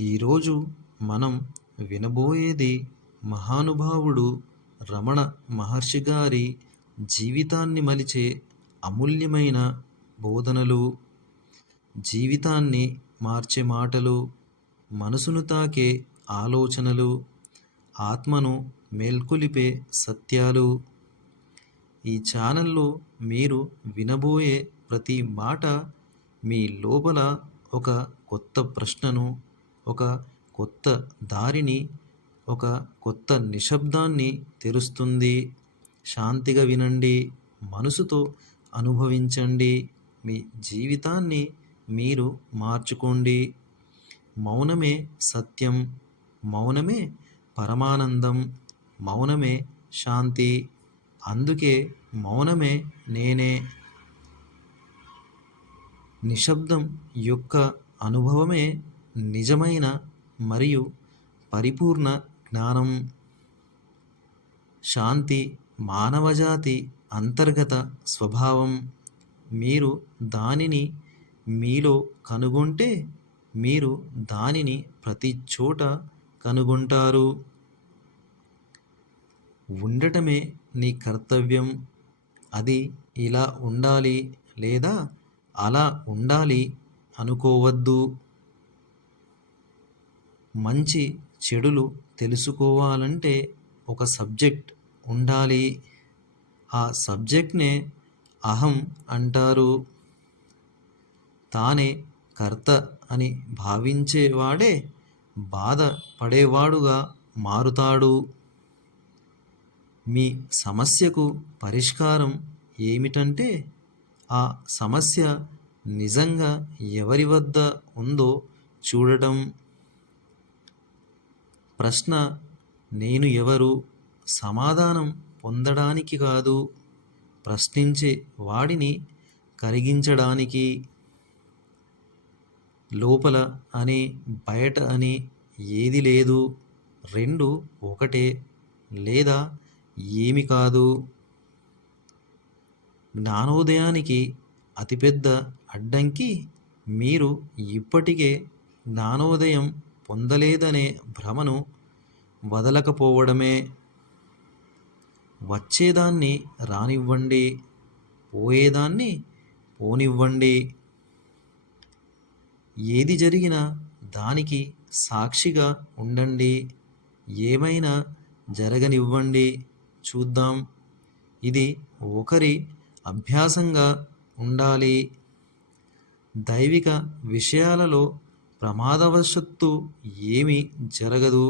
ఈరోజు మనం వినబోయేది మహానుభావుడు రమణ మహర్షి గారి జీవితాన్ని మలిచే అమూల్యమైన బోధనలు. జీవితాన్ని మార్చే మాటలు మనసును తాకే ఆలోచనలు ఆత్మను మేల్కొలిపే సత్యాలు. ఈ ఛానల్లో మీరు వినబోయే ప్రతి మాట మీ లోపల ఒక కొత్త ప్రశ్నను ఒక కొత్త దారిని ఒక కొత్త నిశ్శబ్దాన్ని తెరుస్తుంది. శాంతిగా వినండి మనసుతో అనుభవించండి మీ జీవితాన్ని మీరు మార్చుకోండి. మౌనమే సత్యం మౌనమే పరమానందం మౌనమే శాంతి అందుకే మౌనమే నేనే. నిశ్శబ్దం యొక్క అనుభవమే నిజమైన మరియు పరిపూర్ణ జ్ఞానం శాంతి మానవజాతి అంతర్గత స్వభావం. మీరు దానిని మీలో కనుగొంటే మీరు దానిని ప్రతి చోట కనుగొంటారు. ఉండటమే నీ కర్తవ్యం. అది ఇలా ఉండాలి లేదా అలా ఉండాలి అనుకోవద్దు. మంచి చెడులు తెలుసుకోవాలంటే ఒక సబ్జెక్ట్ ఉండాలి. ఆ సబ్జెక్ట్నే అహం అంటారు. తానే కర్త అని భావించేవాడే బాధ పడేవాడుగా మారుతాడు. మీ సమస్యకు పరిష్కారం ఏమిటంటే ఆ సమస్య నిజంగా ఎవరి వద్ద ఉందో చూడటం. ప్రశ్న నేను ఎవరు? సమాధానం పొందడానికి కాదు ప్రశ్నించే వాడిని కరిగించడానికి. లోపల అని బయట అని ఏది లేదు. రెండు ఒకటే లేదా ఏమి కాదు. జ్ఞానోదయానికి అతిపెద్ద అడ్డంకి మీరు ఇప్పటికే జ్ఞానోదయం పొందలేదనే భ్రమను వదలకపోవడమే. వచ్చేదాన్ని రానివ్వండి పోయేదాన్ని పోనివ్వండి. ఏది జరిగినా దానికి సాక్షిగా ఉండండి ఏమైనా జరగనివ్వండి. చూద్దాం. ఇది ఒకరి అభ్యాసంగా ఉండాలి. దైవిక విషయాలలో ప్రమాదవశత్తు ఏమీ జరగదు.